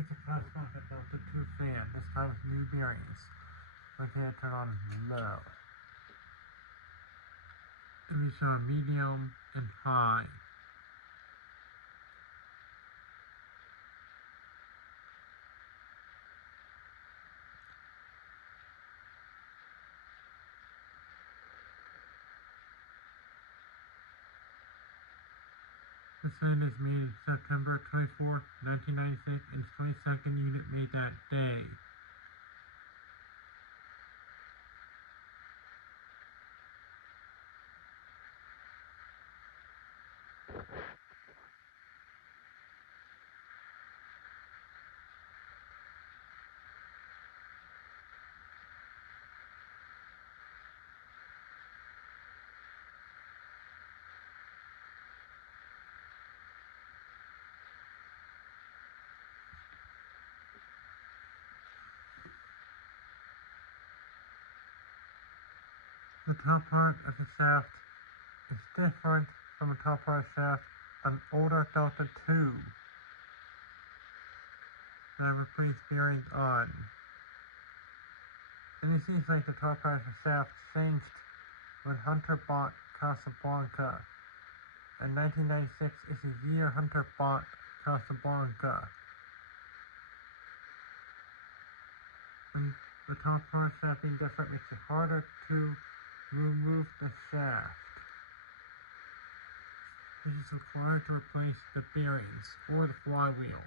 Here's the Casablanca Delta 2 fan. This time with new bearings. Okay, turn on low. And we show medium and high. This fan is made September 24th, 1996, and its 22nd unit made that day. The top part of the shaft is different from the top part of the shaft of an older Delta 2 that I replaced bearings on. And it seems like the top part of the shaft changed when Hunter bought Casablanca. In 1996 is the year Hunter bought Casablanca. And the top part shaft being different makes it harder to remove the shaft. This is required to replace the bearings or the flywheel.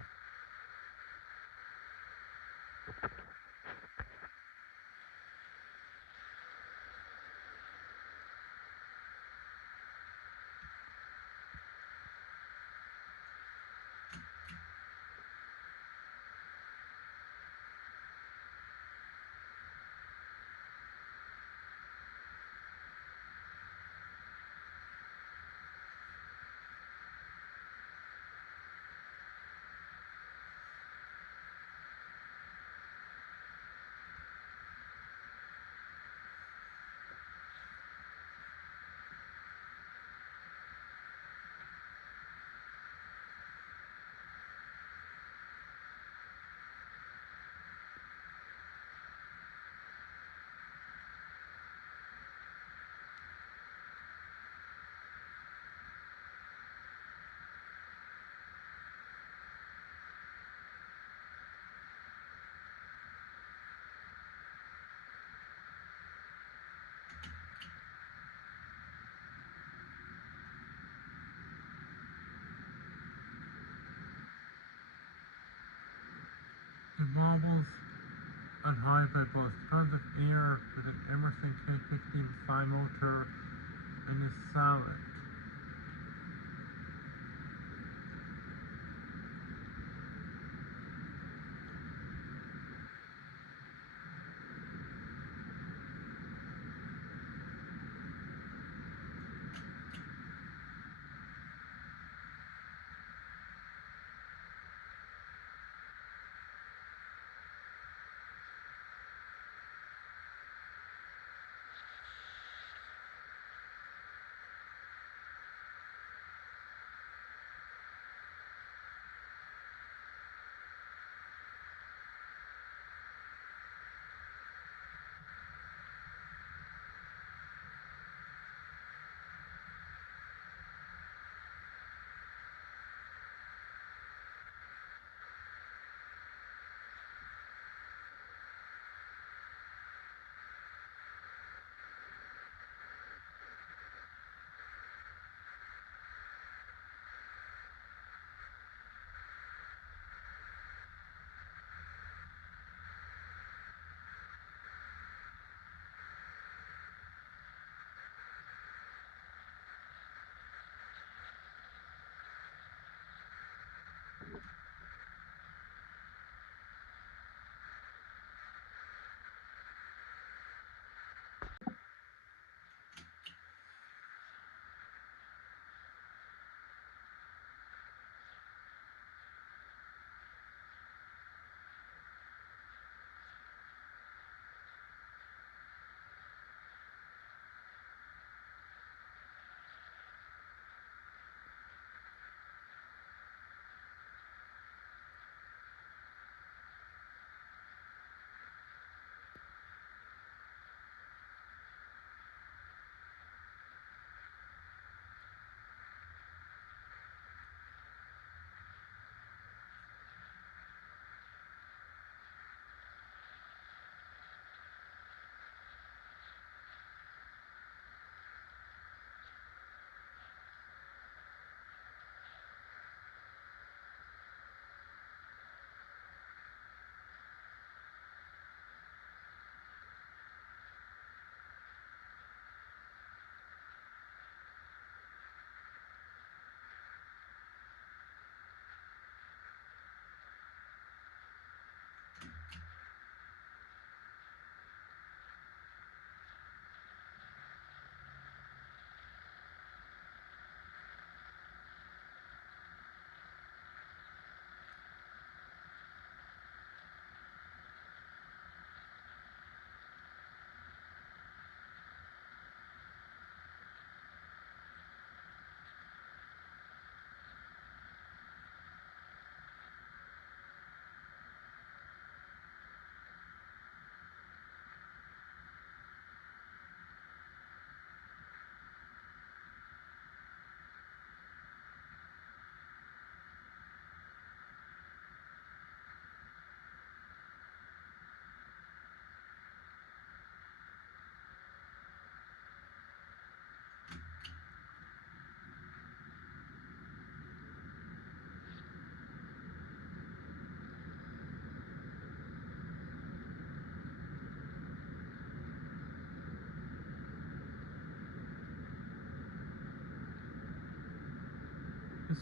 It wobbles on high by both tons of air with an Emerson K15 psi motor and is silent.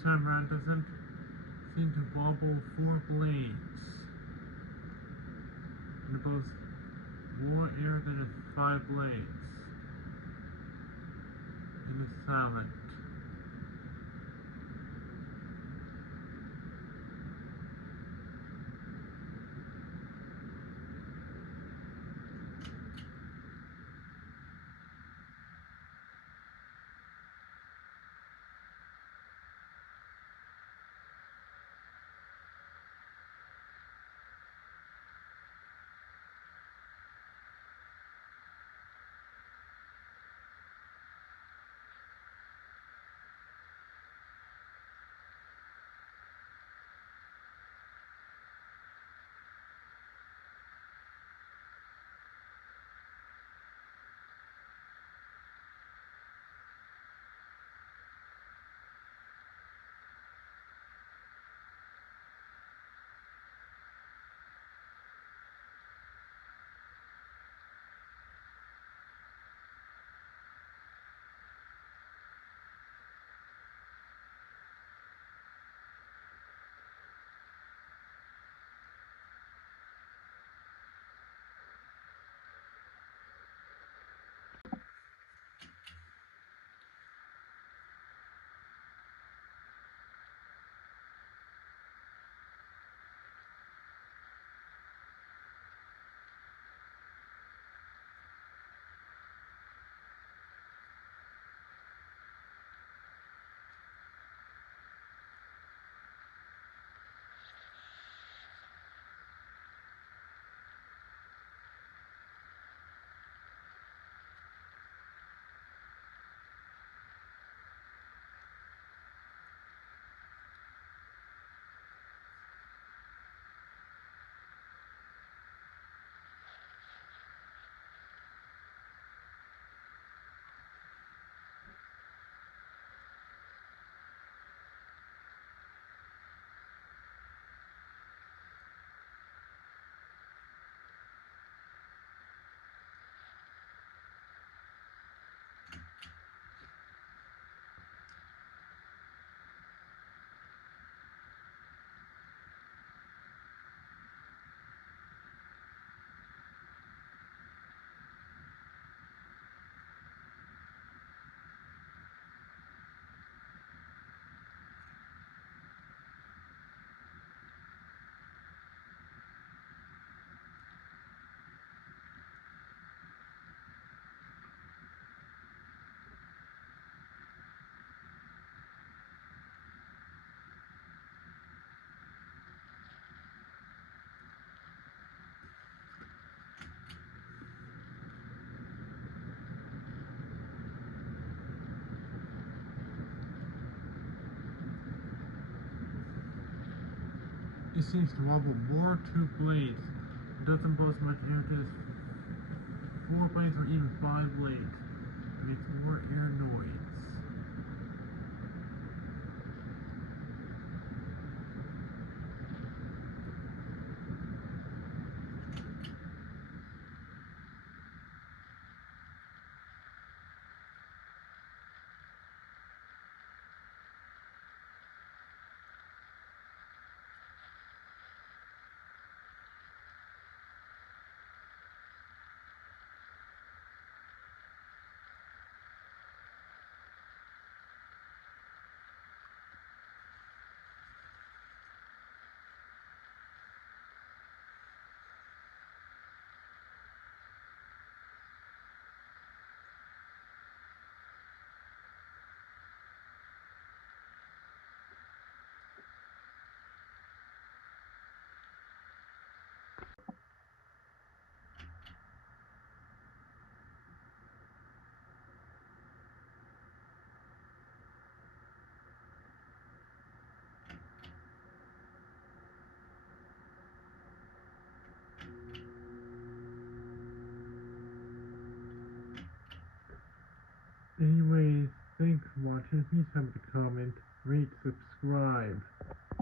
samurai doesn't seem to wobble 4 blades. And it boasts more air than its 5 blades. And is silent. It seems to wobble more 2 blades. It doesn't boast much air, just 4 blades or even 5 blades. It makes more air noise. Anyways, thanks for watching. Please have a comment, rate, subscribe.